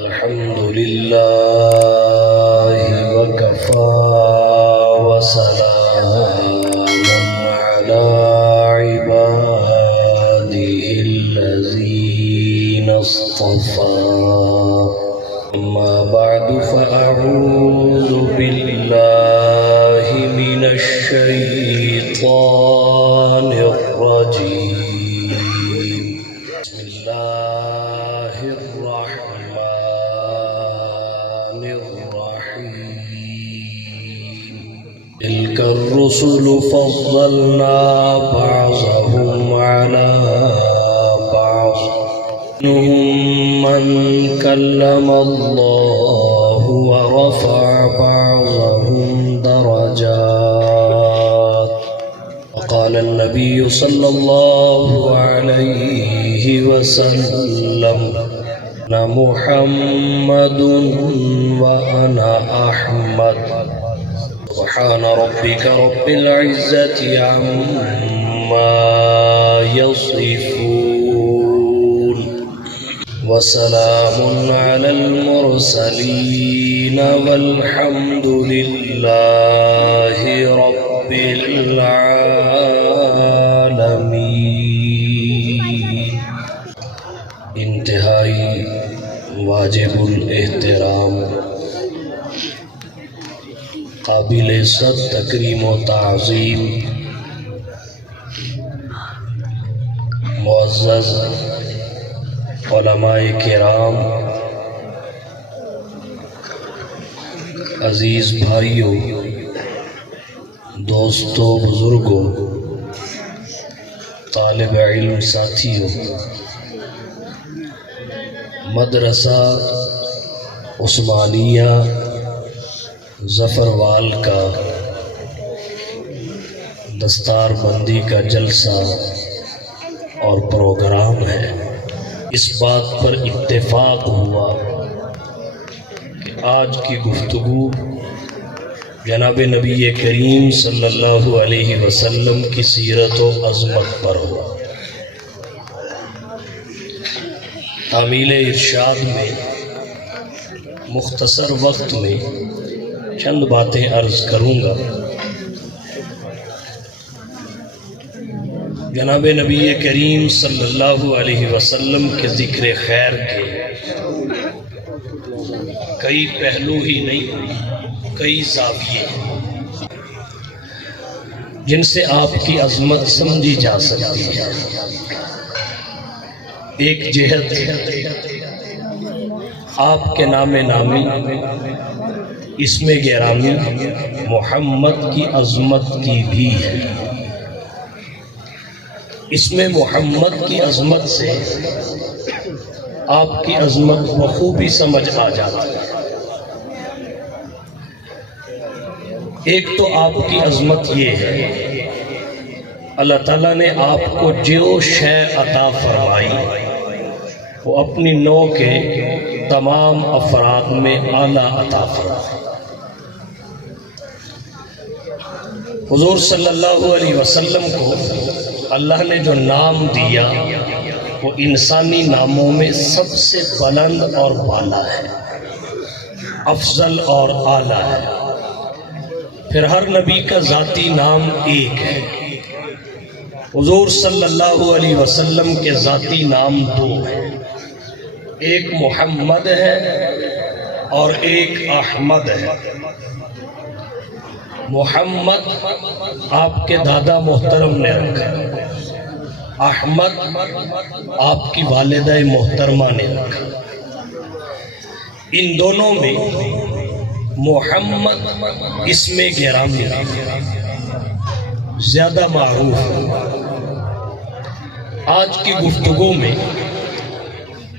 الحمد لله وكفى وسلام على عباده الذين اصطفى أما بعد فأعوذ بالله من الشيطان الرجيم بسم الله الرحمن الرحيم تلك الرسل فضلنا بعضهم على بعض منهم من كلم الله ورفع بعضهم درجات وقال النبي صلى الله عليه وسلم أنا محمد وأنا أحمد سبحان ربك رب العزة عما يصفون وسلام على المرسلين والحمد لله رب العالمين. انتہائی واجب الاحترام قابل عزت تکریم و تعظیم معزز علماء کرام، عزیز بھائیوں، دوستوں، بزرگوں، طالب علم ساتھیوں، مدرسہ عثمانیہ ظفروال کا دستار بندی کا جلسہ اور پروگرام ہے. اس بات پر اتفاق ہوا کہ آج کی گفتگو جناب نبی کریم صلی اللہ علیہ وسلم کی سیرت و عظمت پر ہوا. تعمیل ارشاد میں مختصر وقت میں چند باتیں عرض کروں گا. جناب نبی کریم صلی اللہ علیہ وسلم کے ذکر خیر کے کئی پہلو ہی نہیں، کئی زاویے جن سے آپ کی عظمت سمجھی جا سکتی ہے. ایک جہت آپ کے نام نامی اسم گرامی محمد کی عظمت کی بھی ہے. اسم محمد کی عظمت سے آپ کی عظمت بخوبی سمجھ آ جاتی ہے. ایک تو آپ کی عظمت یہ ہے، اللہ تعالیٰ نے آپ کو جو شے عطا فرمائی وہ اپنی نوع کے تمام افراد میں اعلیٰ عطا فرمائی. حضور صلی اللہ علیہ وسلم کو اللہ نے جو نام دیا وہ انسانی ناموں میں سب سے بلند اور بالا ہے، افضل اور اعلیٰ ہے. پھر ہر نبی کا ذاتی نام ایک ہے. حضور صلی اللہ علیہ وسلم کے ذاتی نام دو ہیں، ایک محمد ہے اور ایک احمد ہے. محمد آپ کے دادا محترم نے رکھا، احمد آپ کی والدہ محترمہ نے رکھا. ان دونوں میں محمد اسم گرامی زیادہ معروف ہے. آج کی گفتگو میں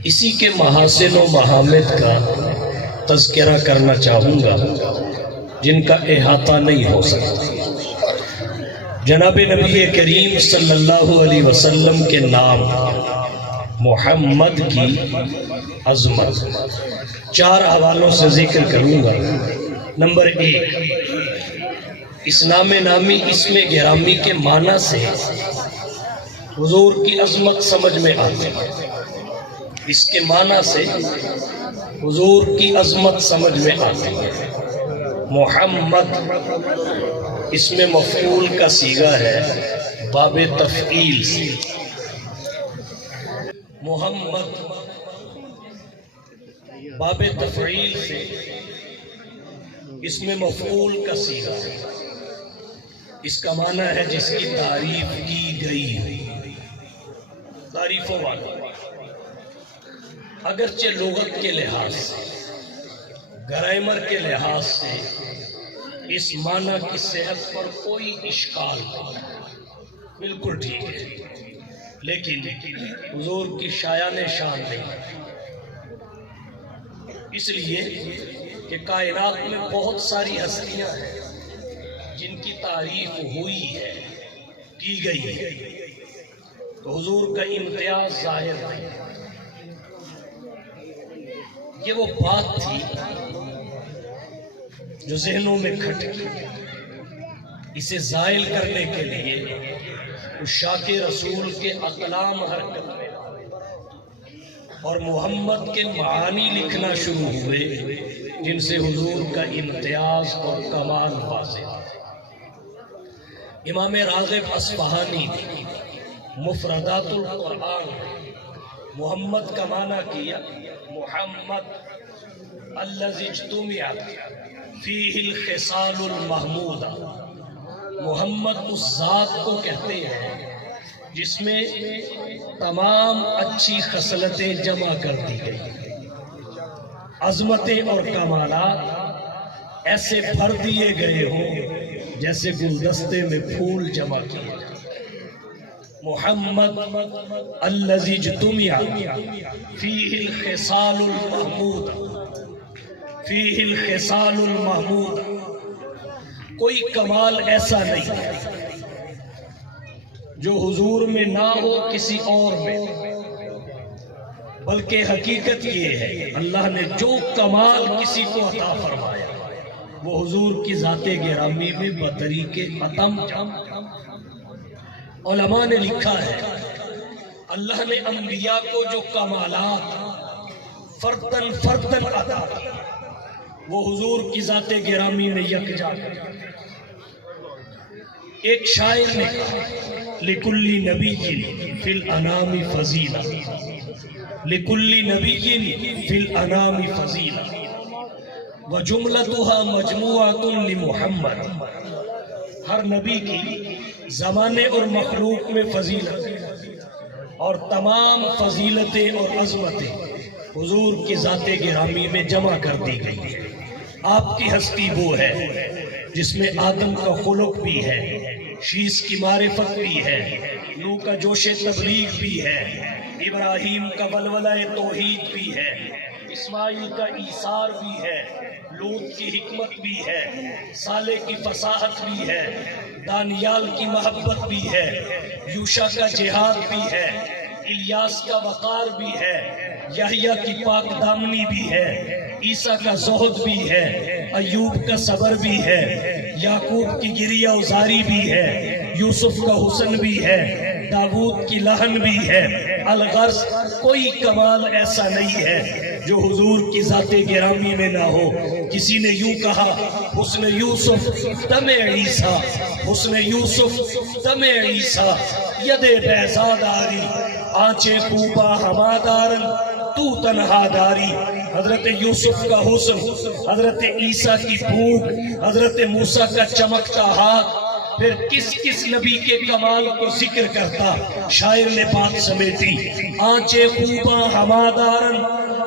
اسی کے محاسن و محامد کا تذکرہ کرنا چاہوں گا جن کا احاطہ نہیں ہو سکتا. جناب نبی کریم صلی اللہ علیہ وسلم کے نام محمد کی عظمت چار حوالوں سے ذکر کروں گا. نمبر 1، اس نام نامی اسم گرامی کے معنی سے حضور کی عظمت سمجھ میں آتی ہے. اس کے معنی سے حضور کی عظمت سمجھ میں آتی ہے۔ محمد اس میں مفعول کا صیغہ ہے باب تفعیل سے۔ محمد باب تفعیل سے، اس میں مفعول کا صیغہ ہے۔ اس کا معنی ہے جس کی تعریف کی گئی ہے، تعریفوں والا۔ اگرچہ لغت کے لحاظ سے، گرامر کے لحاظ سے اس معنی کی صحت پر کوئی اشکال نہیں، بالکل ٹھیک ہے، لیکن حضور کی شایان شان نہیں، اس لیے کہ کائنات میں بہت ساری ہستیاں ہیں جن کی تعریف ہوئی ہے، کی گئی ہے، تو حضور کا امتیاز ظاہر نہیں۔ یہ وہ بات تھی جو ذہنوں میں کھٹکی، اسے زائل کرنے کے لیے عشاق رسول کے اقلام حرکت میں اور محمد کے معانی لکھنا شروع ہوئے، جن سے حضور کا امتیاز اور کمال واضح۔ امام راغب اصفہانی نے مفردات القرآن محمد کا معنی کیا محمد الذی اجتمعت فیہ الخصال المحمودہ۔ محمد اس ذات کو کہتے ہیں جس میں تمام اچھی خصلتیں جمع کر دی گئی، عظمتیں اور کمالات ایسے بھر دیے گئے ہوں جیسے گلدستے میں پھول جمع کیے جائیں۔ محمد الذی اجتمع فیہ الخصال المحمود، فیہ الخصال المحمود، کوئی کمال ایسا نہیں ہے جو حضور میں نہ ہو کسی اور میں، بلکہ حقیقت یہ ہے اللہ نے جو کمال کسی کو عطا فرمایا وہ حضور کی ذات گرامی میں بطریق اتم جمع۔ علماء نے لکھا ہے اللہ نے انبیاء کو جو کمالات فردن فردن عطا کی وہ حضور کی ذات گرامی میں یکجا کر۔ ایک شاعر نے کہا لِكُلِّ نَبِيٍّ فِي الْأَنَامِ فَضِيلَةٌ، لِكُلِّ نَبِيٍّ فِي الْأَنَامِ فَضِيلَةٌ وَجُمْلَتُهَا مَجْمُوعَةٌ لِمُحَمَّدٍ۔ ہر نبی کی زمانے اور مخلوق میں فضیلت اور تمام فضیلتیں اور عظمتیں حضور کی ذات گرامی میں جمع کر دی گئی ہے۔ آپ کی ہستی وہ ہے جس میں آدم کا خلق بھی ہے، شیس کی معرفت بھی ہے، نوح کا جوش تبلیغ بھی ہے، ابراہیم کا ولولہ توحید بھی ہے، اسماعیل کا ایثار بھی ہے، لوط کی حکمت بھی ہے، صالح کی فصاحت بھی ہے، دانیال کی محبت بھی ہے، یوشع کا جہاد بھی ہے، الیاس کا وقار بھی ہے، یحییٰ کی پاک دامنی بھی ہے، عیسیٰ کا زہد بھی ہے، ایوب کا صبر بھی ہے، یعقوب کی گریہ ازاری بھی ہے، یوسف کا حسن بھی ہے، داؤد کی لہن بھی ہے۔ الغرض کوئی کمال ایسا نہیں ہے جو حضور کی ذات گرامی میں نہ ہو۔ کسی نے یوں کہا حسن یوسف دم عیسیٰ، حسن یوسف دم عیسیٰ، ید بیضاداری آنچیں پوپا ہما دارن تو تنہا داری۔ حضرت یوسف کا حسن، حضرت عیسیٰ کی بھوک، حضرت موسیٰ کا چمکتا ہاتھ، پھر کس کس نبی کے کمال کو ذکر کرتا۔ شاعر نے بات سمیٹی آنچیں خوباں ہمادارن،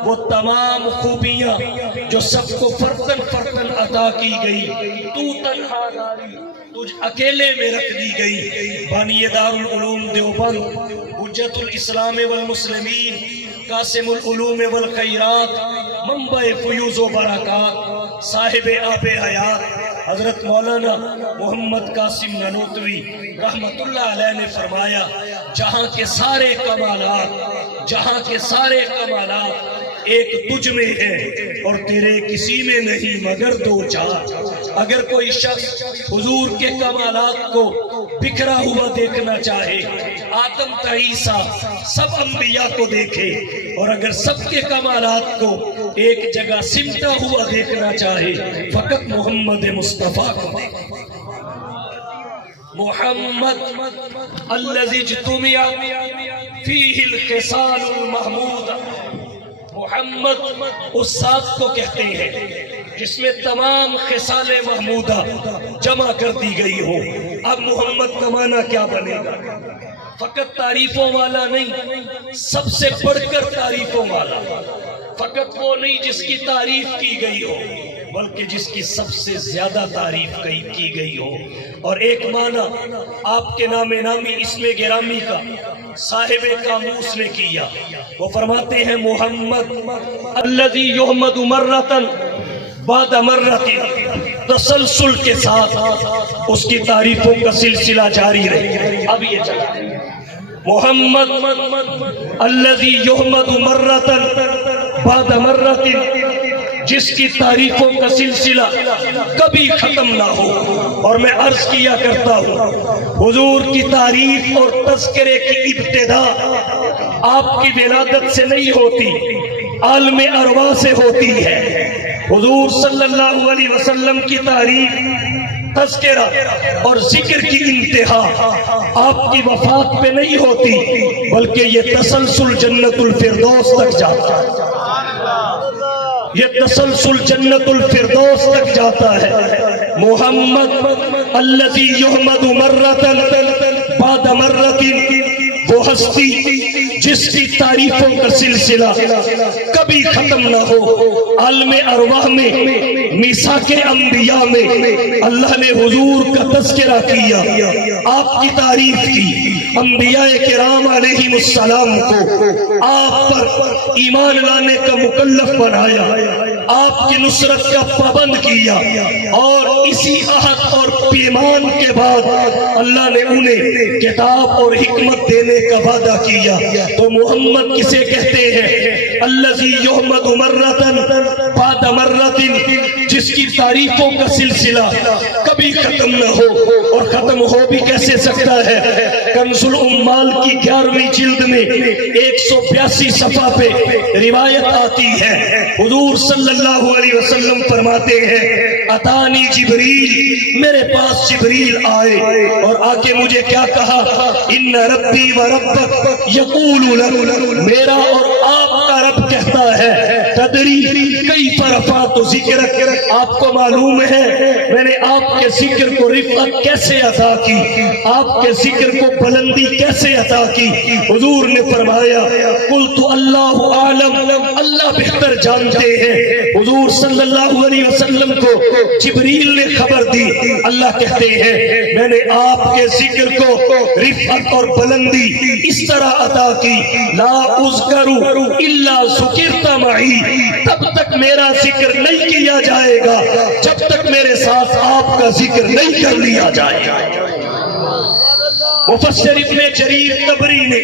وہ تمام خوبیاں جو سب کو فردن فردن عطا کی گئی، تو تنہا داری تجھ اکیلے میں رکھ دی گئی۔ بانی دارالعلوم دیوبند، حجت الاسلام والمسلمین، قاسم العلوم والخیرات، منبع فیوز و برکات، صاحب آب حیات حضرت مولانا محمد قاسم نانوتوی رحمت اللہ علیہ نے فرمایا جہاں کے سارے کمالات ایک تجھ میں ہے اور تیرے کسی میں نہیں مگر دو چار۔ اگر کوئی شخص حضور کے کمالات کو بکھرا ہوا دیکھنا چاہے، آدم تا عیسیٰ سب انبیاء کو دیکھے، اور اگر سب کے کمالات کو ایک جگہ سمٹا ہوا دیکھنا چاہے فقط محمد مصطفیٰ کو دیکھے۔ محمد الذی اجتمع فیہ الخصال المحمودہ، محمد اس ذات کو کہتے ہیں جس میں تمام خصال محمودہ جمع کر دی گئی ہو۔ اب محمد کا معنی کیا بنے گا؟ فقط تعریفوں والا نہیں، سب سے بڑھ کر تعریفوں والا، فقط وہ نہیں جس کی تعریف کی گئی ہو بلکہ جس کی سب سے زیادہ تعریف کی گئی ہو۔ اور ایک معنی آپ کے نام نامی اسم گرامی کا صاحب قاموس نے کیا، وہ فرماتے ہیں محمد الذی یحمد مرتن بعد مرتن، تسلسل کے ساتھ اس کی تعریفوں کا سلسلہ جاری رہے۔ اب یہ چلا محمد الذی یحمد مرتن بعد مرتن، جس کی تعریفوں کا سلسلہ کبھی ختم نہ ہو۔ اور میں عرض کیا کرتا ہوں حضور کی تعریف اور تذکرے کی ابتدا آپ کی ولادت سے نہیں ہوتی، عالم ارواح سے ہوتی ہے۔ حضور صلی اللہ علیہ وسلم کی تعریف، تذکرہ اور ذکر کی انتہا آپ کی وفات پہ نہیں ہوتی بلکہ یہ تسلسل جنت الفردوس تک جاتا ہے، یہ تسلسل جنت الفردوس تک جاتا ہے۔ محمد الذی یحمد مرتن بعد مرتن، وہ ہستی جس کی تعریفوں کا سلسلہ کبھی ختم نہ ہو۔ عالم ارواح میں، میثاق انبیاء میں اللہ نے حضور کا تذکرہ کیا، آپ کی تعریف کی، انبیاء کرام علیہ السلام کو آپ پر ایمان لانے کا مکلف بنایا، آپ کی نصرت کا پابند کیا، اور اسی عہد اور پیمان کے بعد اللہ نے انہیں کتاب اور حکمت دینے کا وعدہ کیا۔ تو محمد کسے کہتے ہیں؟ الذی یحمد مرتن بعد مرتن، جس کی تعریفوں کا سلسلہ کبھی ختم نہ ہو، اور ختم ہو بھی کیسے سکتا ہے؟ کنز الامال کی 11ویں جلد میں 182 صفحہ پہ روایت آتی ہے، حضور صلی اللہ علیہ وسلم فرماتے ہیں اتانی جبریل، میرے پاس جبریل آئے اور آ کے مجھے کیا کہا؟ ان ربی و ربک یقول لک، میرا اور آپ کا رب کہتا ہے تدری کیف رفعت ذکرک، آپ کو معلوم ہے میں نے آپ کے ذکر کو رفعت کیسے عطا کی، آپ کے ذکر کو بلندی کیسے عطا کی؟ حضور نے فرمایا قلت اللہ عالم، اللہ بہتر جانتے ہیں۔ حضور صلی اللہ علیہ وسلم کو جبریل نے خبر دی، اللہ کہتے ہیں میں نے آپ کے ذکر کو رفعت اور بلندی اس طرح عطا کی، لا اذکر الا ذکرت معی، تب تک میرا ذکر نہیں کیا جائے گا جب تک میرے ساتھ آپ کا ذکر نہیں کر لیا جائے گا۔ مفسر ابن جریر طبری نے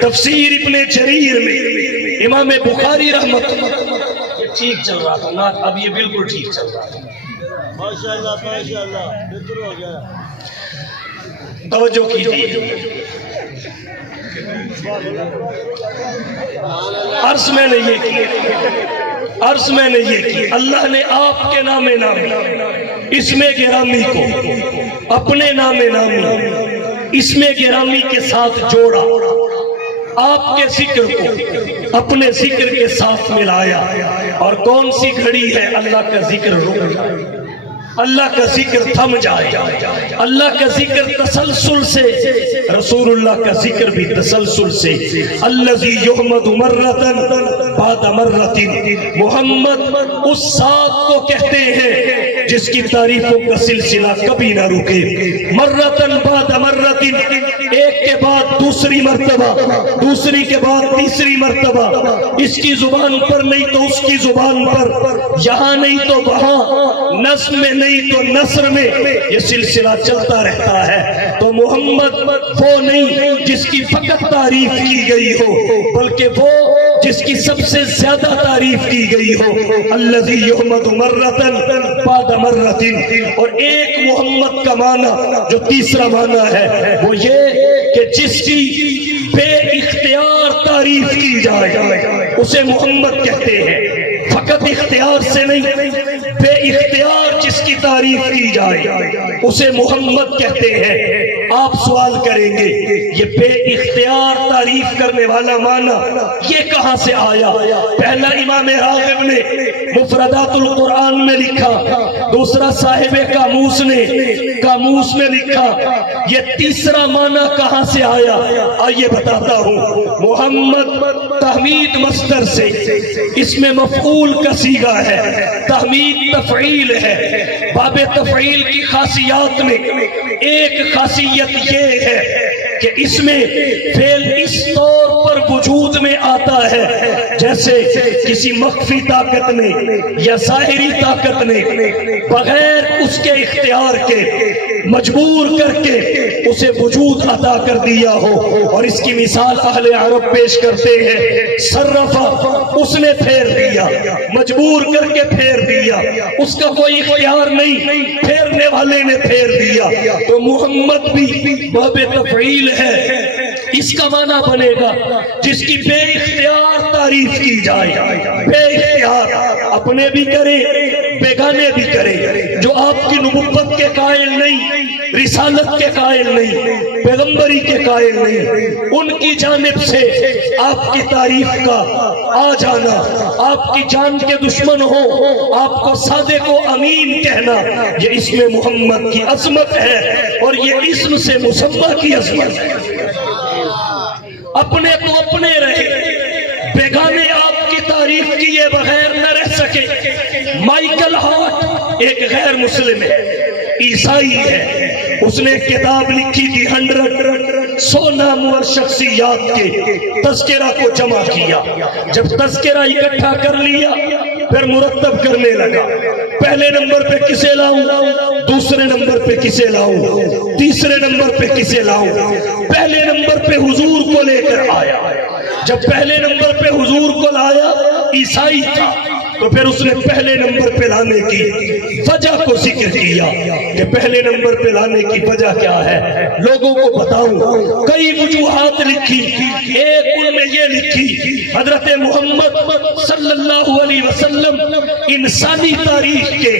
تفسیر ابن جریر میں، امام بخاری رحمت اللہ، ٹھیک چل رہا تھا نا، اب یہ بالکل ٹھیک چل رہا تھا، ماشاءاللہ ماشاءاللہ بہتر ہو گیا۔ توجہ کیجیے، عرض میں نے یہ کی، عرض میں نے یہ کی، اللہ نے آپ کے نام اسم گرامی کو اپنے نام نامی اسم گرامی کے ساتھ جوڑا، آپ کے ذکر کو اپنے ذکر کے ساتھ ملایا۔ اور کون سی گھڑی ہے اللہ کا ذکر رک جائے، اللہ کا ذکر تھم جائے، اللہ کا ذکر تسلسل سے، رسول اللہ کا ذکر بھی تسلسل سے۔ الذی یحمد مرتن بعد مرتن، محمد اس ذات کو کہتے ہیں جس کی تعریفوں کا سلسلہ کبھی نہ رکے، مرتن بعد مرتن، ایک کے بعد دوسری مرتبہ، دوسری کے بعد تیسری مرتبہ، اس کی زبان پر نہیں تو اس کی زبان پر، یہاں نہیں تو وہاں، نظم میں نہیں تو نثر میں، یہ سلسلہ چلتا رہتا ہے۔ تو محمد وہ نہیں جس کی فقط تعریف کی گئی ہو بلکہ وہ جس کی سب سے زیادہ تعریف کی گئی ہو۔ الذی یحمد مرتن بعد مرتن، اور ایک محمد کا معنی جو تیسرا معنی ہے وہ یہ کہ جس کی بے اختیار تعریف کی جائے اسے محمد کہتے ہیں۔ فقط اختیار سے نہیں، بے اختیار جس کی تعریف کی جائے اسے محمد کہتے ہیں۔ آپ سوال کریں گے یہ بے اختیار تعریف کرنے والا معنی یہ کہاں سے آیا؟ پہلا امام راغب نے مفردات القرآن میں لکھا، دوسرا صاحب قاموس میں لکھا، یہ تیسرا معنی کہاں سے آیا؟ آئیے بتاتا ہوں۔ محمد تحمید مصدر سے، اس میں مفعول کا صیغہ ہے، تحمید تفعیل ہے۔ باب تفعیل کی خاصیات میں ایک خاصیت یہ ہے کہ اس میں فعل اس طور پر وجود میں آتا ہے جیسے کسی مخفی طاقت نے یا ظاہری طاقت نے بغیر اس کے اختیار کے مجبور کر کے اسے وجود عطا کر دیا ہو۔ اور اس کی مثال اہل عرب پیش کرتے ہیں، صرفا، اس نے پھیر دیا، مجبور کر کے پھیر دیا، اس کا کوئی اختیار نہیں، پھیرنے والے نے پھیر دیا۔ تو محمد بھی باب تفعیل ہے، اس کا معنی بنے گا جس کی بے اختیار تعریف کی جائے، بے اختیار، اپنے بھی کرے بیگانے بھی کرے، جو آپ کی نبوت کے قائل نہیں، رسالت کے قائل نہیں، پیغمبری کے قائل نہیں، ان کی جانب سے آپ کی تعریف کا آ جانا، آپ کی جان کے دشمن ہو آپ کو صادق و امین کہنا، یہ اسم محمد کی عظمت ہے اور یہ اسم سے مسمى کی عظمت ہے۔ اپنے تو اپنے رہے، بیگانے آپ کی تعریف کیے بغیر نہ رہ سکے۔ مائیکل ہارٹ ایک غیر مسلم ہے، عیسائی ہے، اس نے کتاب لکھی تھی 100 نامور شخصیات کے تذکرہ کو جمع کیا۔ جب تذکرہ اکٹھا کر لیا پھر مرتب کرنے لگا، پہلے نمبر پہ کسے لاؤں، دوسرے نمبر پہ کسے لاؤں، تیسرے نمبر پہ کسے لاؤں۔ پہلے نمبر پہ حضور کو لے کر آیا۔ جب پہلے نمبر پہ حضور کو لایا، عیسائی تھا، تو پھر اس نے پہلے نمبر پہ لانے کی وجہ کو ذکر کیا کہ پہلے نمبر پہ لانے کی وجہ کیا ہے، لوگوں کو بتاؤں۔ کئی وجوہات لکھی، ایک ان میں یہ لکھی حضرت محمد صلی اللہ علیہ وسلم انسانی تاریخ کے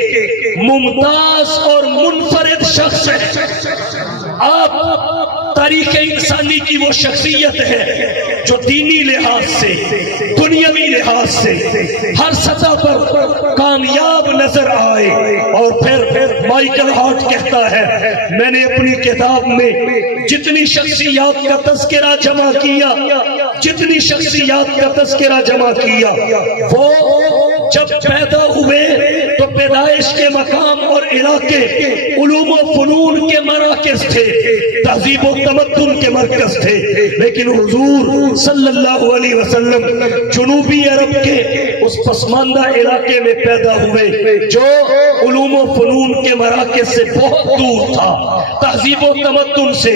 ممتاز اور منفرد شخص ہیں۔ آپ تاریخ انسانی کی وہ شخصیت ہے جو دینی لحاظ سے، دنیاوی لحاظ سے ہر سطح پر کامیاب نظر آئے۔ اور پھر مائیکل ہارٹ کہتا ہے میں نے اپنی کتاب میں جتنی شخصیات کا تذکرہ جمع کیا، جتنی شخصیات کا تذکرہ جمع کیا، وہ جب پیدا ہوئے تو پیدائش کے مقام اور علاقے علوم و فنون کے مراکز تھے، تہذیب و تمدن کے مرکز تھے، لیکن حضور صلی اللہ علیہ وسلم جنوبی عرب کے اس پسماندہ علاقے میں پیدا ہوئے جو علوم و فنون کے مراکز سے بہت دور تھا، تہذیب و تمدن سے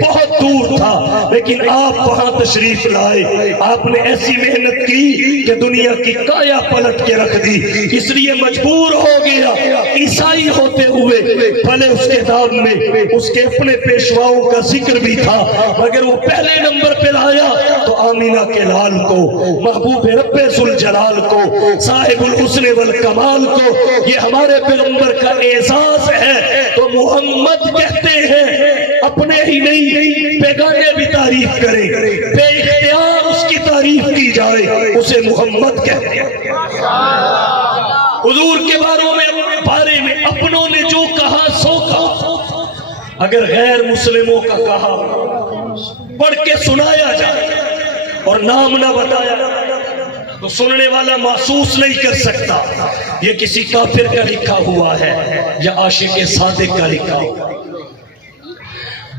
بہت دور تھا، لیکن آپ وہاں تشریف لائے۔ آپ نے ایسی محنت کی کہ دنیا کی کایا پلٹ کے رکھ دی، اس لیے مجبور ہو گیا عیسائی ہوتے ہوئے، بھلے اس کتاب میں اس کے اپنے پیشواؤں کا ذکر بھی تھا، مگر وہ پہلے نمبر پہ لایا تو آمینہ کے لال کو، محبوب رب ذوالجلال کو، صاحب الحسن والکمال کو، یہ ہمارے پیغمبر کا اعزاز ہے۔ تو محمد کہتے ہیں، اپنے ہی نہیں بیگانے بھی تعریف کریں، بے اختیار اس کی تعریف کی جائے اسے محمد کہتے ہیں۔ حضور کے بارے میں اپنوں نے جو کہا سو کہا، اگر غیر مسلموں کا کہا پڑھ کے سنایا جائے اور نام نہ بتایا تو سننے والا محسوس نہیں کر سکتا یہ کسی کافر کا لکھا ہوا ہے یا عاشق صادق کا لکھا ہوا۔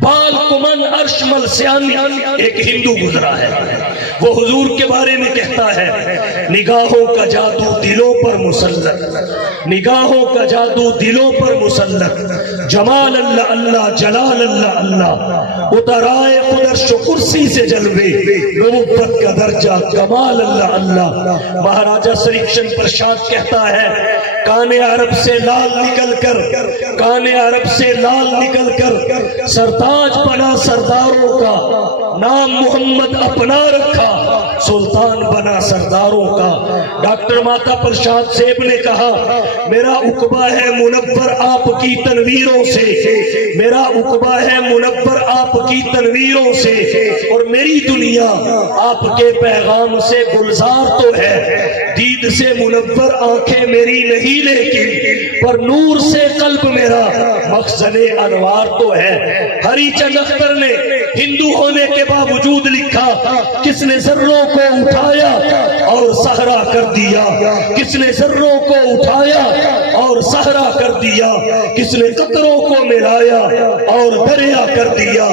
بال کمن عرش مل سیانی ایک ہندو گزرا ہے، وہ حضور کے بارے میں کہتا ہے نگاہوں کا جادو دلوں پر مسلط، نگاہوں کا جادو دلوں پر مسلط، جمال اللہ اللہ جلال اللہ اللہ، اتر آئے قدرش و کرسی سے جلوے، نبوت کا درجہ کمال اللہ اللہ۔ مہاراجہ سری کرشن پرساد کہتا ہے کان عرب سے لال نکل کر، کان عرب سے لال نکل کر سرتاج بنا سرداروں کا، نام محمد اپنا رکھا، سلطان بنا سرداروں کا۔ ڈاکٹر ماتا پرشاد صاحب نے کہا میرا عقبہ ہے منور آپ کی تنویروں سے، میرا عقبہ ہے منور آپ کی تنویروں سے، اور میری دنیا آپ کے پیغام سے گلزار تو ہے، دید سے منور آنکھیں میری نہیں لیکن پر نور سے قلب میرا مخزن انوار تو ہے۔ ہری چند اختر نے ہندو ہونے کے باوجود لکھا کس نے ذروں کو اٹھایا اور صحرا کر دیا، کس نے ذروں کو اٹھایا اور صحرا کر دیا، کس نے قطروں کو ملایا اور دریا کر دیا۔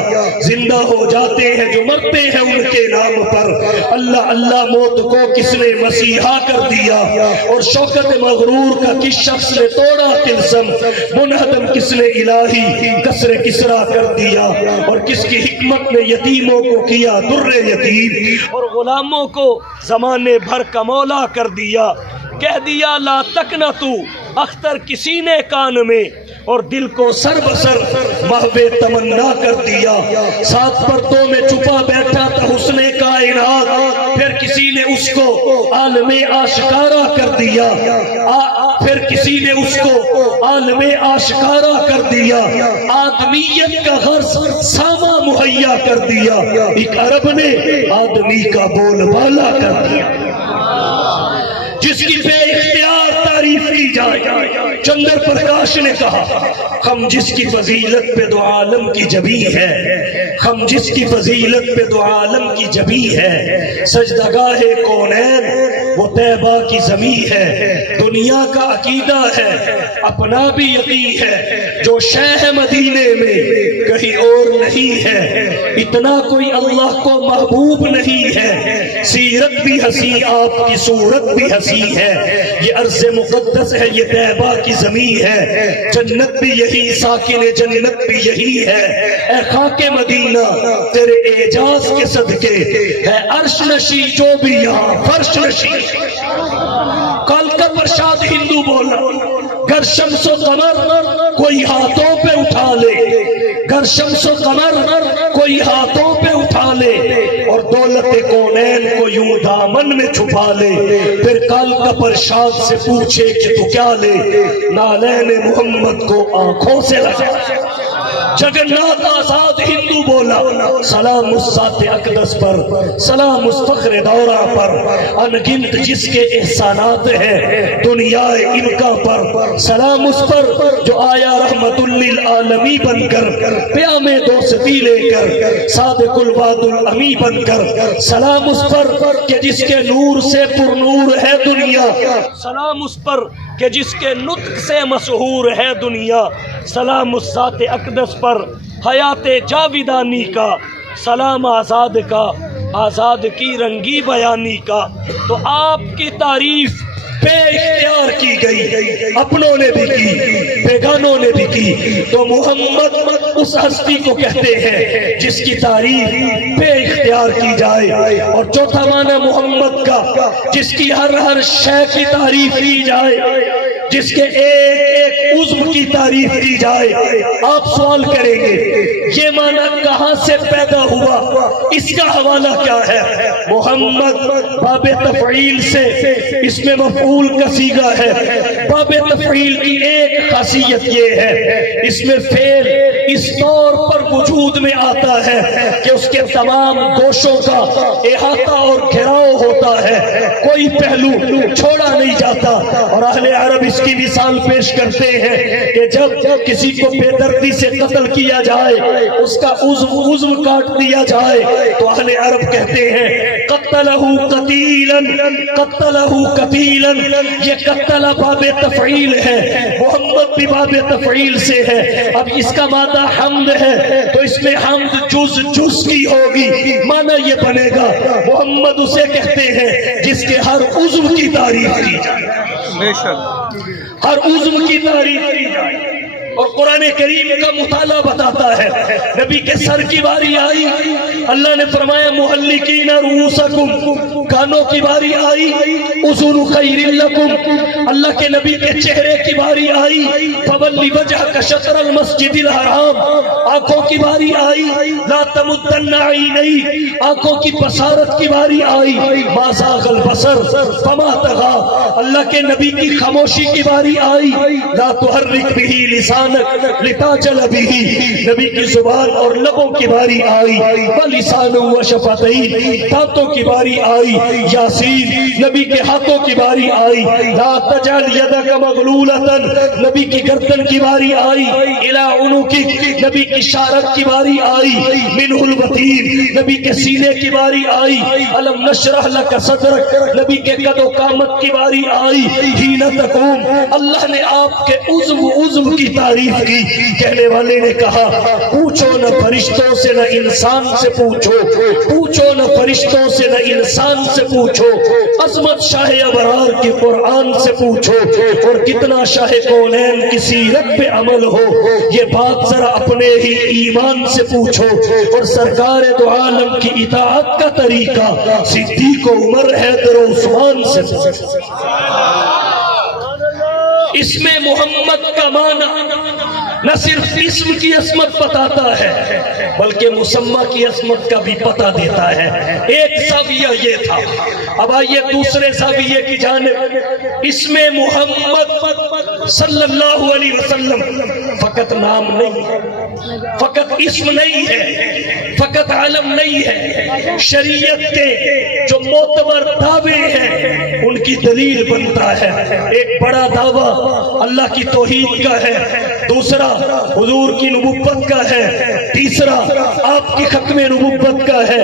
زندہ ہو جاتے ہیں جو مرتے ہیں ان کے نام پر، اللہ اللہ موت کو کس نے مسیحا کر دیا، اور شوکت مغرور کا کس شخص نے توڑا طلسم، منہدم کس نے الہی کسر کسرا کر دیا، اور کس کی حکمت نے یتیموں کو کیا در یتیم، اور غلاموں کو زمانے بھر کا مولا کر دیا۔ کہہ دیا لا تقنطو اختر کسی نے کان میں، اور دل کو سر بسر محو تمنا کر دیا۔ سات پردوں میں چھپا بیٹھا تھا حسن کائنات، پھر کسی نے اس کو عالم آشکارا کر دیا، پھر کسی نے اس کو عالم آشکارا کر دیا، آدمیت کا غرض ساما مہیا کر دیا، ایک عرب نے آدمی کا بول بالا کر دیا۔ جس کی بے اختیار تعریف کی جائے، چندر پرکاش نے کہا ہم جس کی فضیلت پہ دو عالم کی جبی ہے، ہم جس کی فضیلت پہ دو عالم کی جبی ہے، سجدگاہ کونین وہ طیبہ کی زمین ہے، دنیا کا عقیدہ ہے اپنا بھی یقین ہے، جو شہ مدینے میں کہیں اور نہیں ہے، اتنا کوئی اللہ کو محبوب نہیں ہے، سیرت بھی ہنسی آپ کی صورت بھی ہنسی ہے، یہ عرض مقدس ہے یہ طیبہ کی زمین ہے، جنت بھی یہی ساکن جنت بھی یہی ہے، اے خاک مدینہ تیرے اعجاز کے صدقے ہے عرش نشی جو بھی یہاں فرش نشی۔ کل کا پرشاد ہندو بولا گر شمس و قمر کوئی ہاتھوں پہ اٹھا لے، گر شمس و قمر کوئی ہاتھوں پہ اٹھا لے، اور دولت کونین کو یوں دامن میں چھپا لے، پھر کل کا پرشاد سے پوچھے کہ تو کیا لے، نالین محمد کو آنکھوں سے لگا۔ جگنات آزاد ہندو بولا سلام اس ذات اقدس پر، سلام اس فخر دورہ پر، انگنت جس کے احسانات ہیں دنیا انکا پر، سلام اس پر جو آیا رحمت للعالمی بن کر، پیام دوستی لے کر، صادق الوعد الامی بن کر، سلام اس پر کہ جس کے نور سے پر نور ہے دنیا، سلام اس پر کہ جس کے نطق سے مشہور ہے دنیا، سلام اس ذات اقدس پر حیات جاویدانی کا، سلام آزاد کا آزاد کی رنگی بیانی کا۔ تو آپ کی تعریف بے اختیار کی گئی، اپنوں نے بھی کی بیگانوں نے بھی کی، تو محمد اس ہستی کو کہتے ہیں جس کی تعریف بے اختیار کی جائے، اور چوتھا معنی محمد کا جس کی ہر شے کی تعریف کی جائے، جس کے ایک ایک عضو کی تعریف کی جائے۔ آپ سوال کریں گے یہ معنی کہاں سے پیدا ہوا، اس کا حوالہ کیا ہے؟ محمد باب تفعیل سے، اس میں مفعول کا صیغہ ہے، باب تفعیل کی ایک خاصیت یہ ہے اس میں فعل اس طور پر وجود میں آتا ہے کہ اس کے تمام گوشوں کا احاطہ اور گھیراؤ ہوتا ہے، کوئی پہلو چھوڑا نہیں جاتا، اور اہل عرب اس کی مثال پیش کرتے ہیں کہ جب کسی کو بے دردی سے قتل کیا جائے، اس کا عضو کاٹ دیا جائے، تو اہل عرب کہتے ہیں قتلہ قتیلا قتلہ قتیلا، یہ قتل باب تفعیل ہے، محمد بھی باب تفعیل سے ہے۔ اب اس کا مادہ حمد ہے تو اس میں حمد جز کی ہوگی، معنی یہ بنے گا محمد اسے کہتے ہیں جس کے ہر عضو کی تعریف کی جائے، ہر عضو کی تعریف کی جائے۔ اور قرآن کریم کا مطالعہ بتاتا ہے. نبی کے سر کی باری آئی, اللہ نے فرمایا محلقین رؤوسکم, کانوں کی باری آئی, اذن خیر لکم, اللہ کے نبی کے چہرے کی باری آئی, فولی وجہک شطر المسجد الحرام, آنکھوں کی باری آئی, لا تمدن عینیک, آنکھوں کی بصارت کی باری آئی, ما زاغ البصر فما طغى, اللہ کے نبی کی خاموشی کی باری آئی, لا تحرک بہ لسانک لتعجل بہ, نبی کی زبان اور لبوں کی باری آئی, ولسان و شفتین, دانتوں کی باری آئی, یاسین, نبی کے ہاتھوں کی باری آئی, لا تجعل یدک مغلولۃ, نبی کی گردن کی باری آئی, الی عنقک, نبی کی شارت کی باری آئی, منہ الوتیر, نبی کے سینے کی باری آئی, الم نشرح لک صدرک, نبی کے قد و قامت کی باری آئی, حین تقوم, اللہ نے آپ کے عضو کی تعریف کی. کہنے والے نے کہا پوچھو نہ فرشتوں سے نہ انسان سے پوچھو, پوچھو نہ فرشتوں سے نہ انسان سے پوچھو, عظمت شاہ ابرار کی قرآن سے پوچھو, اور کتنا شاہ کونین کی سیرت پہ عمل ہو, یہ بات ذرا اپنے ہی ایمان سے پوچھو, اور سرکار دو عالم کی اطاعت کا طریقہ صدیق و عمر حیدر و عثمان سے پوچھو. اس میں محمد کا معنی نہ صرف اسم کی عظمت بتاتا ہے بلکہ مسمى کی عظمت کا بھی پتہ دیتا ہے. ایک زاویہ یہ تھا. اب آئیے دوسرے زاویے کی جانب. اس میں محمد صلی اللہ علیہ وسلم فقط نام نہیں ہے, فقط اسم نہیں ہے, فقط علم نہیں ہے, شریعت کے جو معتبر دعوے ہیں ان کی دلیل بنتا ہے. ایک بڑا دعویٰ اللہ کی توحید کا ہے, دوسرا حضور کی نبوت کا ہے, تیسرا آپ کی ختم نبوت کا ہے.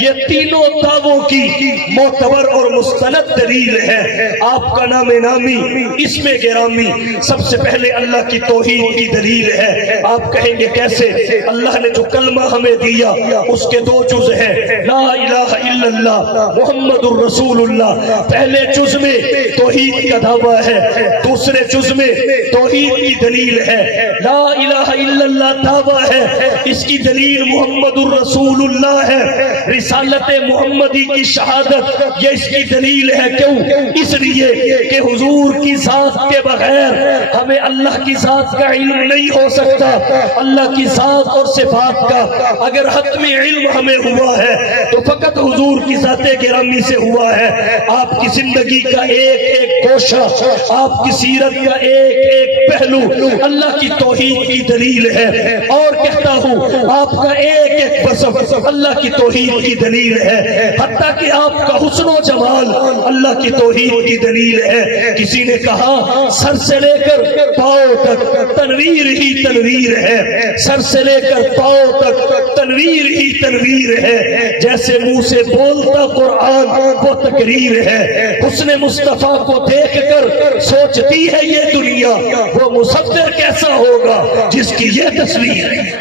یہ تینوں دعووں کی معتبر اور مستند دلیل ہے. آپ کا نام نامی, اسم گرامی, سب سے پہلے اللہ کی توحید کی دلیل ہے. آپ کہیں گے کیسے؟ اللہ نے جو کلمہ ہمیں دیا اس کے دو جز ہیں, لا الہ الا اللہ محمد الرسول اللہ. پہلے جز میں توحید کا دعویٰ ہے, دوسرے جز میں توحید کی دلیل ہے. لا الہ الا اللہ دعویٰ ہے, اس کی دلیل محمد الرسول اللہ ہے. رسالت محمدی کی شہادت یہ اس کی دلیل ہے. کیوں؟ اس لیے کہ حضور کی ذات کے بغیر ہمیں اللہ کی ذات کا علم نہیں ہو سکتا. اللہ کی ذات اور صفات کا اگر حتمی علم ہمیں ہوا ہے تو فقط حضور کی ذات گرامی سے ہوا ہے. آپ کی زندگی کا ایک ایک گوشہ, آپ کی سیرت کا ایک ایک پہلو اللہ کی توحید کی دلیل ہے. اور کہتا ہوں آپ کا ایک ایک وصف اللہ کی توحید کی دلیل ہے. حتیٰ کہ آپ کا حسن و جمال اللہ کی توحید کی دلیل ہے. کسی نے کہا سر سے لے کر پاؤں تک تنویر ہی تنویر ہے, سر سے لے کر پاؤں تک تنویر ہی تنویر ہے. جیسے منہ سے بولتا قرآن وہ تقریر ہے. حسن مصطفیٰ کو دیکھ کر سوچتی ہے یہ دنیا وہ مصور کیسا ہوگا جس کی یہ تصویر ہے.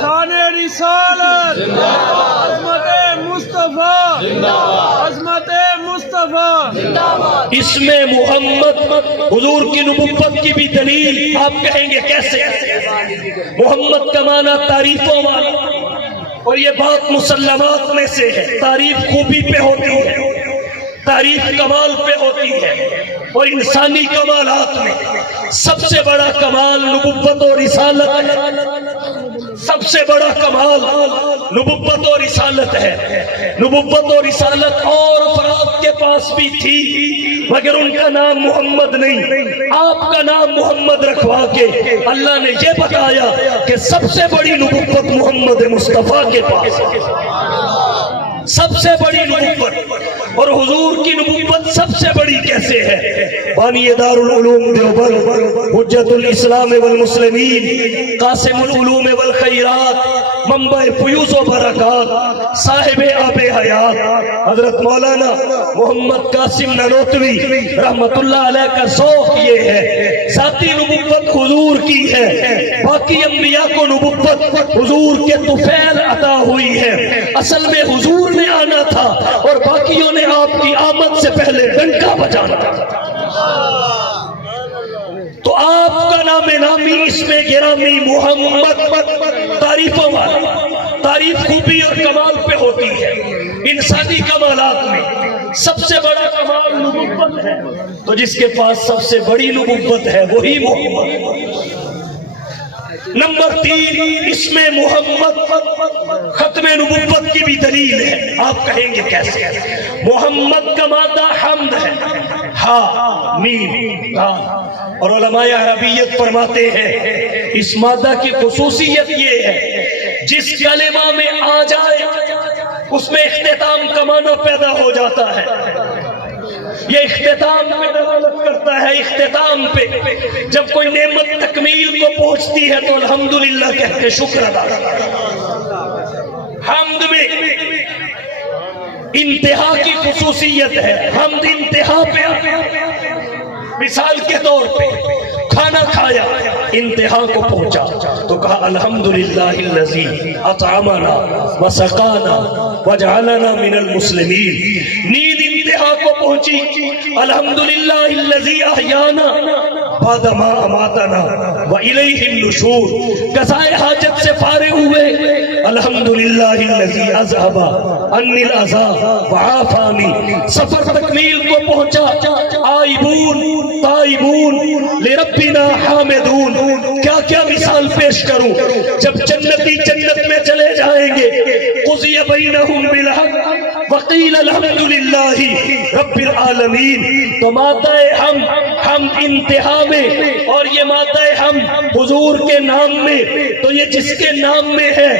شان رسالت, عظمت مصطفیٰ, عظمت مصطفیٰ. اس میں محمد حضور کی نبوت کی بھی دلیل. آپ کہیں گے کیسے؟ محمد کا معنی تعریفوں والا, اور یہ بات مسلمات میں سے ہے. تعریف خوبی پہ ہوتی ہے, تعریف کمال پہ ہوتی ہے, اور انسانی کمالات میں سب سے بڑا کمال نبوت و رسالت, سب سے بڑا کمال نبوت و رسالت ہے. نبوت و رسالت اور افراد کے پاس بھی تھی مگر ان کا نام محمد نہیں. آپ کا نام محمد رکھوا کے اللہ نے یہ بتایا کہ سب سے بڑی نبوت محمد مصطفیٰ کے پاس, سب سے بڑی نبوت. اور حضور کی نبوت سب سے بڑی کیسے ہے؟ بانی دار العلوم دیوبند, حجت الاسلام والمسلمین, قاسم العلوم والخیرات, منبع فیوز و برکات, صاحب آب حیات حضرت مولانا محمد قاسم نانوتوی رحمت اللہ علیہ کا ذوق یہ ہے. ذاتی نبوت حضور کی ہے, باقی انبیاء کو نبوت حضور کے طفیل عطا ہوئی ہے. اصل میں حضور نے آنا تھا اور باقیوں نے آپ کی آمد سے پہلے ڈنکا بجانا تھا. تو آپ کا نام نامی اسم گرامی محمد تعریفوں والا، تعریف خوبی اور کمال پہ ہوتی ہے۔ انسانی کمالات میں سب سے بڑا کمال نبوت ہے، تو جس کے پاس سب سے بڑی نبوت ہے وہی محمد۔ نمبر 3، اسم محمد ختم نبوت کی بھی دلیل ہے۔ آپ کہیں گے کیسے؟ محمد کا مادہ حمد ہے، ہا میم ہا، اور علماء عربیت فرماتے ہیں اس مادہ کی خصوصیت یہ ہے جس کلمہ میں آ جائے اس میں اختتام کا معنی پیدا ہو جاتا ہے۔ یہ اختتام پہ دلالت کرتا ہے، اختتام پہ۔ جب کوئی نعمت تکمیل کو پہنچتی ہے تو الحمدللہ کہہ کے شکر ادا کرتا۔ حمد میں انتہا کی خصوصیت ہے، حمد انتہا پہ۔ مثال کے طور پہ کھانا کھایا، انتہا کو پہنچا تو کہا الحمدللہ الذی اطعمنا وسقانا وجعلنا من المسلمین۔ نیند انتہا کو پہنچی، الحمدللہ الذی احیانا بعد ما اماتنا والیہ النشور۔ قضائے حاجت سے فارغ ہوئے، الحمدللہ الذی اذهب عنی الاذى وعافانی۔ سفر تکمیل کو پہنچا، آئبون تائبون لربنا حامدون۔ کیا کیا مثال پیش کروں؟ جب جنتی جنت میں چلے جائیں گے، قضی بینہم بالحق وقیل الحمدللہ رب العالمین۔ تو مادہ ہم انتہا میں، اور یہ مادہ ہم حضور کے نام میں، تو یہ جس کے نام میں ہے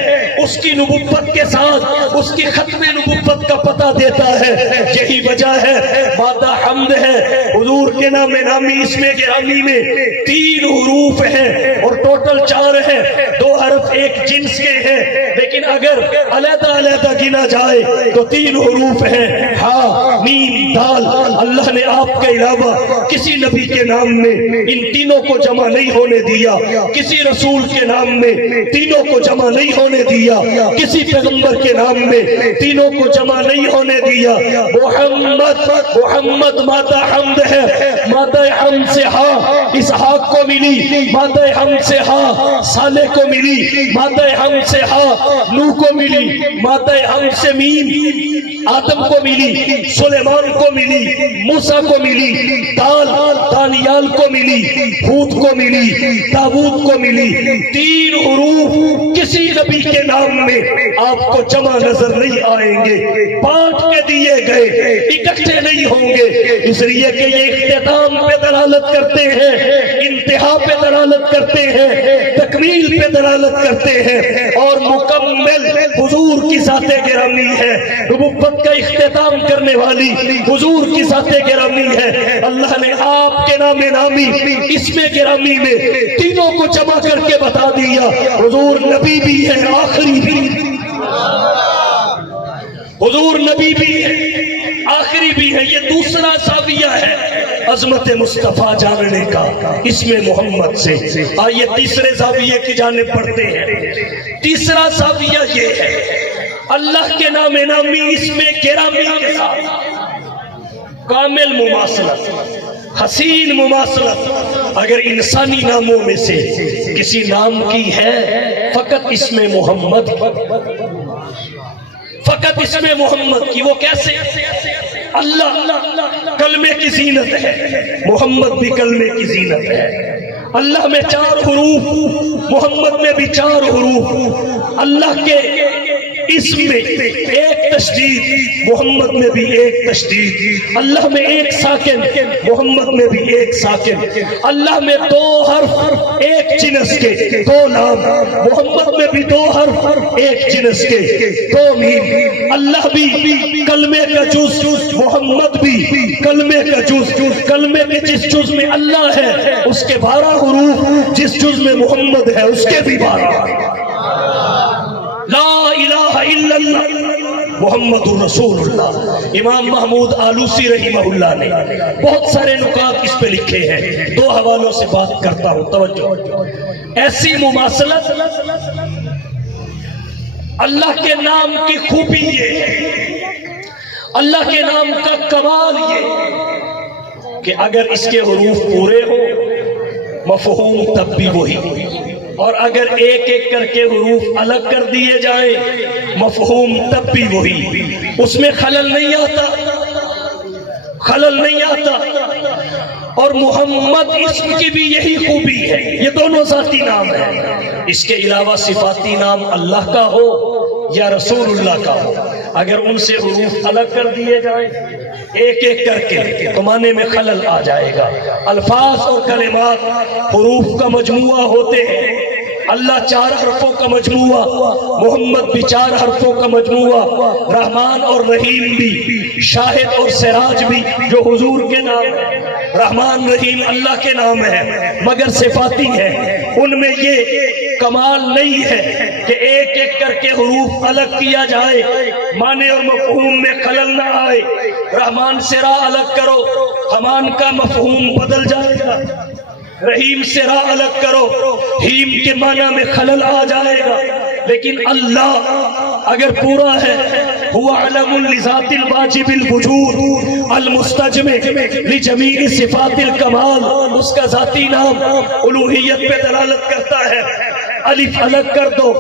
اس کی نبوت کے ساتھ اس کی ختم نبوت کا پتہ دیتا ہے۔ یہی وجہ ہے مادہ حمد ہے، حضور کے نام نامی اسم گرامی میں 3 حروف ہیں اور ٹوٹل 4 ہیں، 2 حرف ایک جنس کے ہیں، لیکن اگر علیحدہ علیحدہ گنا جائے تو 3 حروف ہیں، ہا میم دال۔ اللہ نے آپ کے علاوہ کسی نبی کے نام میں ان تینوں کو جمع نہیں ہونے دیا، کسی رسول کے نام میں تینوں کو جمع نہیں ہونے دیا، کسی پیغمبر کے نام میں تینوں کو جمع نہیں ہونے دیا۔ محمد مادہ حمد ہے، مادہ حمد سے ہا اسحاق کو ملی، مادہ حمد سے ہا صالح کو ملی، مادہ حمد سے ہا نوح کو ملی، مادہ حمد سے میم آدم کو ملی، سلیمان کو ملی، موسیٰ کو ملی، دال دانیال کو ملی، ہود کو ملی، داؤد کو ملی۔ 3 حروف کسی نبی کے نام میں آپ کو جمع نظر نہیں آئیں گے، بانٹ کے دیے گئے، اکٹھے نہیں ہوں گے، اس لیے کہ یہ اختتام پہ دلالت کرتے ہیں، انتہا پہ دلالت کرتے ہیں، تکمیل پہ دلالت کرتے ہیں، اور مکمل حضور کی ذات گرامی ہے۔ نبوت کا اختتام کرنے والی حضور کی ذات گرامی ہے۔ اللہ نے آپ کے نام نامی اسم گرامی میں تینوں کو جمع کر کے بتا دیا، حضور نبی بھی ہے آخری بھی، حضور نبی بھی ہے آخری بھی ہے۔ یہ دوسرا زاویہ ہے عظمت مصطفیٰ جاننے کا اسم محمد سے۔ آئیے تیسرے زاویے کی جانب بڑھتے ہیں۔ تیسرا زاویہ یہ ہے اللہ کے نام نامی اسم گرامی کے ساتھ کامل مماثلت، حسین مماثلت۔ اگر انسانی ناموں میں سے کسی نام کی ہے فقط اسم محمد، فقط اسم محمد کی، وہ کیسے؟ اللہ کلمے کی زینت ہے، محمد بھی کلمے کی زینت ہے۔ اللہ میں 4 حروف، محمد میں بھی 4 حروف۔ اللہ کے اسم میں 1 تشدید، محمد میں بھی 1 تشدید۔ اللہ میں 1 ساکن، محمد میں بھی 1 ساکن۔ اللہ میں 2 حرف 1 جنس کے، 2 لام، محمد میں بھی 2 حرف 1 جنس کے، 2 میم۔ اللہ بھی کلمے کا جز، محمد بھی کلمے کا جز۔ کلمے کے جس جز میں اللہ ہے اس کے 12 حروف، جس جز میں محمد ہے اس کے بھی 12۔ لا الہ الا اللہ محمد رسول اللہ۔ امام محمود آلوسی رحمہ اللہ نے بہت سارے نکات اس پہ لکھے ہیں، 2 حوالوں سے بات کرتا ہوں، توجہ۔ ایسی مماثلت، اللہ کے نام کی خوبی یہ ہے، اللہ کے نام کا کمال یہ کہ اگر اس کے حروف پورے ہوں مفہوم تب بھی وہی، اور اگر ایک ایک کر کے حروف الگ کر دیے جائیں مفہوم تب بھی وہی، اس میں خلل نہیں آتا، خلل نہیں آتا۔ اور محمد اسم کی بھی یہی خوبی ہے، یہ دونوں ذاتی نام ہیں، اس کے علاوہ صفاتی نام اللہ کا ہو یا رسول اللہ کا ہو، اگر ان سے حروف الگ کر دیے جائیں ایک ایک کر کے تو معنی میں خلل آ جائے گا۔ الفاظ اور کلمات حروف کا مجموعہ ہوتے ہیں، اللہ 4 حرفوں کا مجموعہ، محمد بھی 4 حرفوں کا مجموعہ، رحمان اور رحیم بھی، شاہد اور سراج بھی جو حضور کے نام ہیں، رحمان رحیم اللہ کے نام ہے مگر صفاتی ہیں، ان میں یہ کمال نہیں ہے کہ ایک ایک کر کے حروف الگ کیا جائے معنی اور مفہوم میں خلل نہ آئے۔ رحمان سے را الگ کرو حمان کا مفہوم بدل جائے گا، رحیم سے را الگ کرو ہیم کے معنی میں خلل آ جائے گا، لیکن اللہ اگر پورا ہے ہوا علم لذات الواجب الوجود المستجمع لجمیع صفات الکمال، اس کا ذاتی نام الوہیت پہ دلالت کرتا ہے۔ الف الگ کر دو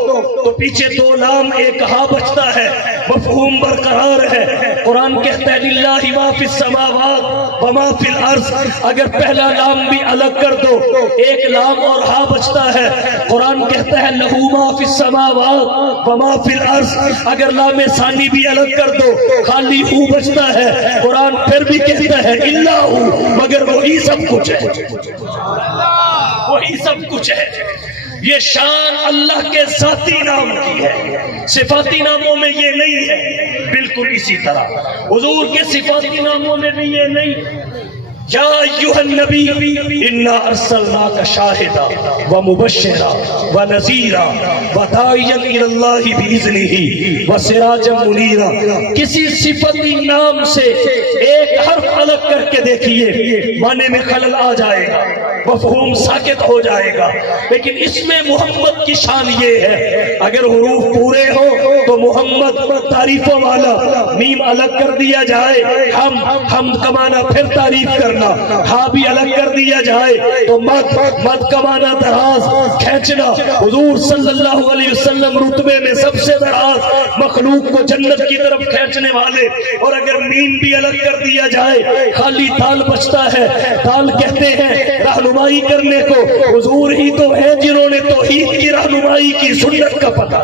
تو پیچھے 2 لام ایک ہا بچتا ہے، مفہوم برقرار ہے۔ قرآن کہتا ہے للہ ما فی السماوات وما فی الارض، اگر پہلا لام بھی الگ کر دو ایک لام اور ہا بچتا ہے۔ قرآن کہتا ہے لہو ما فی السماوات وما فی الارض، اگر لام ثانی بھی الگ کر دو خالی ہو بچتا ہے۔ قرآن پھر بھی کہتا ہے الا ہو، مگر وہی سب کچھ ہے، وہی سب کچھ ہے۔ یہ شان اللہ کے ذاتی نام کی ہے، صفاتی ناموں میں یہ نہیں ہے۔ بالکل اسی طرح حضور کے صفاتی ناموں میں بھی یہ نہیں۔ یا ایھا النبی انا ارسلناک شاہدا ومبشرا ونذیرا وداعیا الی اللہ باذنہ وسراجا منیرا، کسی صفتی نام سے ایک حرف الگ کر کے دیکھیے معنی میں خلل آ جائے گا، مفہوم ساکت ہو جائے گا، لیکن اس میں محمد کی شان یہ ہے اگر حروف پورے ہو تو محمد تعریفوں والا، میم الگ کر دیا جائے حمد کا معنی پھر تعریف کرنا، ہاں بھی الگ کر دیا جائے تو مد کا معنی دراز کھینچنا۔ حضور صلی اللہ علیہ وسلم رتبے میں سب سے دراز، مخلوق کو جنت کی طرف کھینچنے والے، اور اگر میم بھی الگ کر دیا جائے خالی دال بچتا ہے۔ دال کہتے ہیں رہنمائی کرنے کو، حضور ہی تو ہیں جنہوں نے توحید کی رہنمائی کی، سنت کا پتہ۔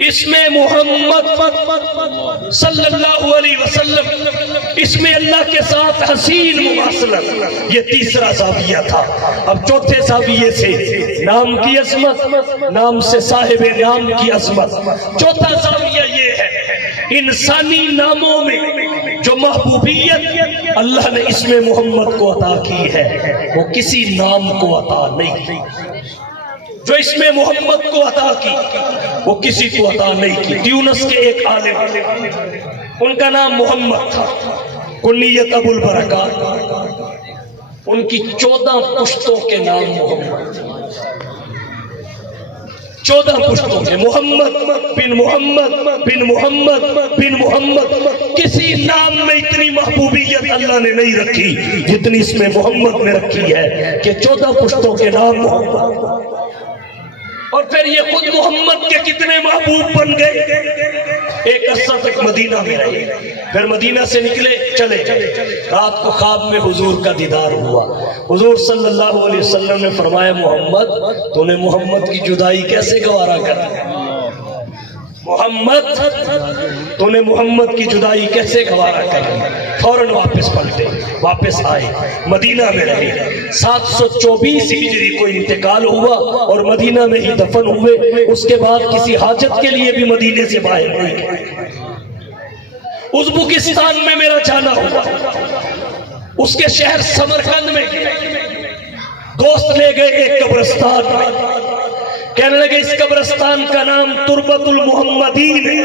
اس میں محمد صلی اللہ علیہ وسلم، اس میں اللہ کے ساتھ حسین مواصلت، یہ تیسرا زاویہ تھا۔ اب چوتھے زاویے سے نام کی عظمت، نام سے صاحب نام کی عظمت۔ چوتھا زاویہ یہ ہے انسانی ناموں میں جو محبوبیت اللہ نے اس میں محمد کو عطا کی ہے وہ کسی نام کو عطا نہیں، جو اس میں محمد کو عطا کی وہ کسی کو عطا نہیں کی۔ تیونس کے ایک عالم، ان کا نام محمد تھا، کنیت ابو البرکات، ان کی 14 پشتوں کے نام محمد، 14 پشتوں کے محمد بن محمد بن محمد بن محمد۔ کسی نام میں اتنی محبوبیت اللہ نے نہیں رکھی جتنی اس میں محمد نے رکھی ہے کہ 14 پشتوں کے نام محمد۔ اور پھر یہ خود محمد کے کتنے محبوب بن گئے۔ ایک عرصہ تک مدینہ میں رہے، پھر مدینہ سے نکلے چلے، رات کو خواب میں حضور کا دیدار ہوا۔ حضور صلی اللہ علیہ وسلم نے فرمایا محمد تو نے محمد کی جدائی کیسے گوارا کر، محمد تو نے محمد کی جدائی کیسے گوارا کر۔ فوراً واپس پلٹے، واپس آئے، مدینہ میں رہے۔ 724 ہجری کو انتقال ہوا اور مدینہ میں ہی دفن ہوئے۔ اس کے بعد کسی حاجت کے لیے بھی مدینے سے باہر نہیں گئے۔ ازبکستان میں میرا جانا ہوا، اس کے شہر سمرقند میں دوست لے گئے ایک قبرستان میں، کہنے لگے اس قبرستان کا نام تربت المحمدین ہے،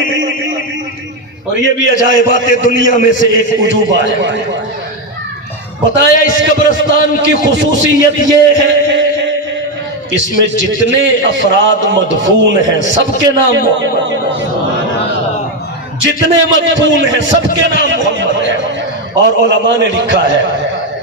اور یہ بھی عجائبات دنیا میں سے ایک عجوبہ ہے۔ بتایا اس قبرستان کی خصوصیت یہ ہے اس میں جتنے افراد مدفون ہیں سب کے نام محمد، جتنے مدفون ہیں سب کے نام محمد ہے۔ اور علماء نے لکھا ہے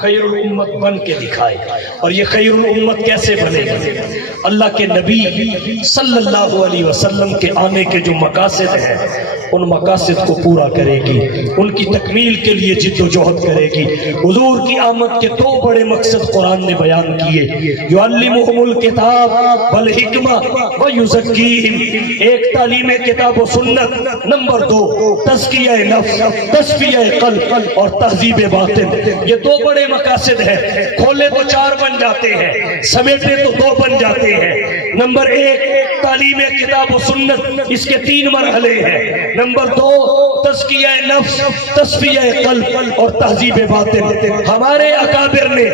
خیر الامت بن کے دکھائے۔ اور یہ خیر الامت کیسے بنے گا؟ اللہ کے نبی صلی اللہ علیہ وسلم کے آنے کے جو مقاصد ہیں ان مقاصد کو پورا کرے گی، ان کی تکمیل کے لیے جد و جہد کرے گی۔ حضور کی آمد کے دو بڑے مقصد قرآن نے بیان کیے، یعلمہم الکتاب والحکمہ ویزکیہم، ایک تعلیم کتاب و سنت، نمبر دو تزکیہ نفس، تصفیہ قلب اور تہذیب باطن۔ یہ دو بڑے مقاصد ہیں، کھولے تو چار بن جاتے ہیں، سمیٹے تو دو بن جاتے ہیں۔ نمبر ایک تعلیم کتاب و سنت، اس کے 3 مرحلے ہیں۔ نمبر 2 تزکیہ نفس، تصفیہ قلب اور تہذیب باطن۔ ہمارے اکابر نے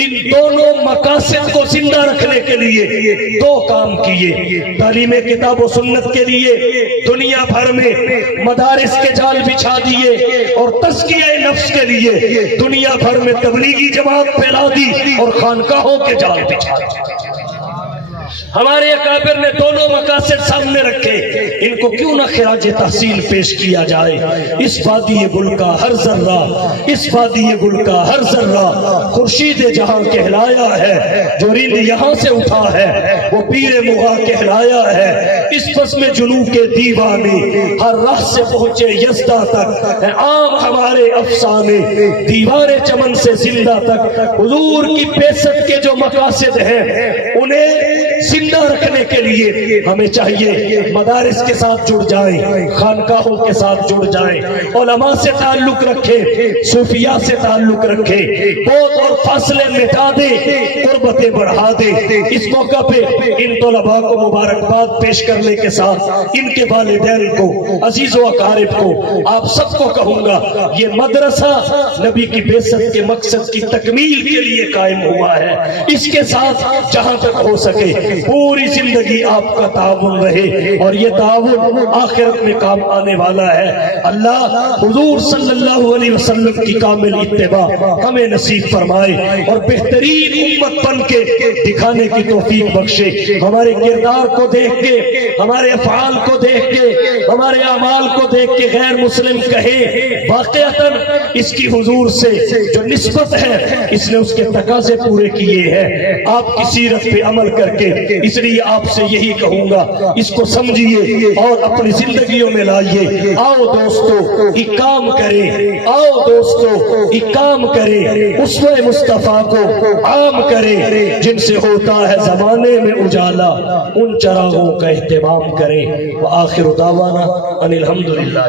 ان دونوں مقاصد کو زندہ رکھنے کے لیے 2 کام کیے۔ تعلیم کتاب و سنت کے لیے دنیا بھر میں مدارس کے جال بچھا دیے، اور تزکیہ نفس کے لیے دنیا بھر میں تبلیغی جماعت پھیلا دی اور خانقاہوں کے جال بچھا دی۔ ہمارے اکابر نے دونوں مقاصد سامنے رکھے، ان کو کیوں نہ خراج تحسین پیش کیا جائے۔ اس وادی گل کا ہر ذرہ، اس وادی گل کا ہر ذرہ خورشید جہاں کہلایا ہے، جو رند یہاں سے اٹھا ہے وہ پیر مغا کہلایا ہے۔ اس بزم جنوں کے دیوانے ہر راہ سے پہنچے یزدہ تک، ہے عام ہمارے افسانے دیوار چمن سے زندہ تک۔ حضور کی بعثت کے جو مقاصد ہیں انہیں زندہ رکھنے کے لیے ہمیں چاہیے مدارس کے ساتھ جڑ جائیں، خانقاہوں کے ساتھ جڑ جائیں، علماء سے تعلق رکھیں، صوفیاء سے تعلق رکھیں، بہت اور فاصلے مٹا دیں، قربتیں بڑھا دیں۔ اس موقع پہ ان طلباء کو مبارکباد پیش کرنے کے ساتھ ان کے والدین کو، عزیز و اقارب کو، آپ سب کو کہوں گا یہ مدرسہ نبی کی بعثت کے مقصد کی تکمیل کے لیے قائم ہوا ہے۔ اس کے ساتھ جہاں تک ہو سکے پوری زندگی آپ کا تعاون رہے، اور یہ تعاون آخرت میں کام آنے والا ہے۔ اللہ حضور صلی اللہ علیہ وسلم کی کامل اتباع ہمیں نصیب فرمائے، اور بہترین امت بن کے دکھانے کی توفیق بخشے۔ ہمارے کردار کو دیکھ کے، ہمارے افعال کو دیکھ کے، ہمارے اعمال کو دیکھ کے غیر مسلم کہے واقعتاً اس کی حضور سے جو نسبت ہے اس نے اس کے تقاضے پورے کیے ہیں۔ آپ کی سیرت پہ عمل کر کے، اس لیے آپ سے یہی کہوں گا اس کو سمجھیے اور اپنی زندگیوں میں لائیے۔ آؤ دوستو ایک کام کریں، آؤ دوستو ایک کام کریں، اسوہ مصطفیٰ کو عام کریں، جن سے ہوتا ہے زمانے میں اجالا ان چراغوں کا اہتمام کریں۔ وآخر دعوانا ان الحمدللہ۔